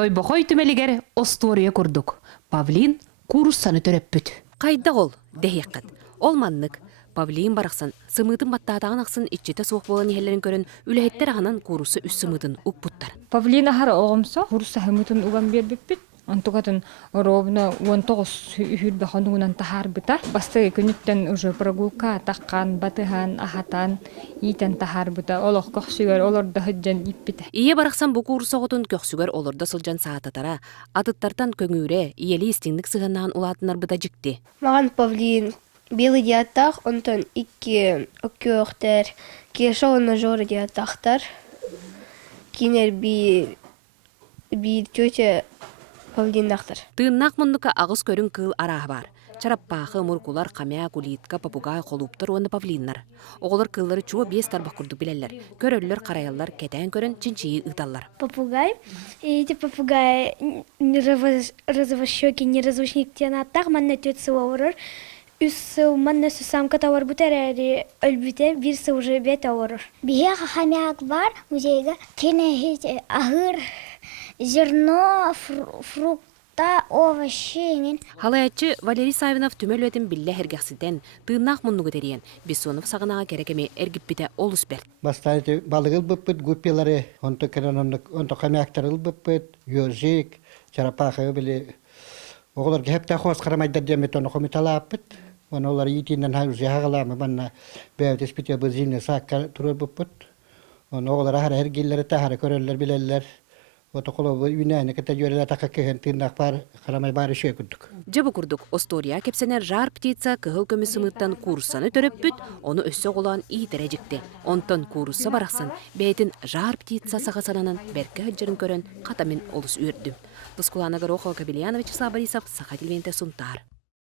Тойбохой түмелигер остория курдук. Павлин курссаны төрөппүт. Кайда ол, дехеккат. Ол маннык. Павлин барақсан, сымытын баттатағын ақсын итчеті суық болан ехелерін көрін, үләйттер ағынан курусы үс сымытын ұқпұттар. Павлин ахара оғымса, курса хымытын уган бербеппит. Антугатын ровно 19 хүрбахан унан тахар быта. Басты күнүттен уже прогулка таққан, батыхан, ахатан, итен тахар быта. Олох көхсүгөр олорда хыджан иппите. Ие барақсан бұ курсы оғытын көксүгөр олорда сылжан саататара, атыттартан көңүре, иели истиңдік сығаннаған улатынар быта жікті. Маған Павлин белый диаттақ, онтон 2 өккөқтер, кешоғына жоры диаттақтар, кинер bir тетя Павлиндақтар. Тыыннақ мұндыка ағыз көрін кыл араға бар. Чараппақы, мұркулар, қамя, кулитка, папугай, қолуптар оны павлиннар. Оғылар кыллары чуа 5 тарбақ күрді білелер. Көрөлілер, қараялар, кәтән көрін, чинчиyi ыталлар. Попугай. И эти попугаи розовощеки, неразлучник тенаттақ, манна тетсі ауырыр. Үссі манна самка тауар бұтар әрі өлбіте, бірсі уже бет ауырыр. Бие хахамяк бар, музейга кенехит ахыр, зерно, фрукта, овощи. Халаятчы Валерий Савинов түмел өтін білі әргәқсіден тыыннақ мұнды көтерген. Бессонов сағынаға керекеме әргіппіте олыс бәр. Бастайды балығыл бұппыт, гуппелары, онты қамяқтарыл бұппыт, йожик, чарапақы білі. Оғылар кәпті қоғыз қарамайдар демет оны қомиталаппыт. Олар етінен уже ағаламы банна бәуді спития бұзылны саққа тұрыр бұппыт. Оғылар ағара әргелері тағары көрелер білелер. Отоқылы үйнәні кәті жөрелер таққа кәген тырнақ бар, қарамай бары шөй күрдік. Жабы күрдік Остория кепсенер жар птица кығыл көмі сымыттан курсаны төріп бүт, оны өссі қолан ийтірі жікті. Онтан курсы барақсан, бәйтін жар птица сағасананын бәркі әджерін көрін қатамын олыс үйірдім. Тұскуланығыр Оқал Кабельянович Сабарисов, Саха Телевенте Сунтар.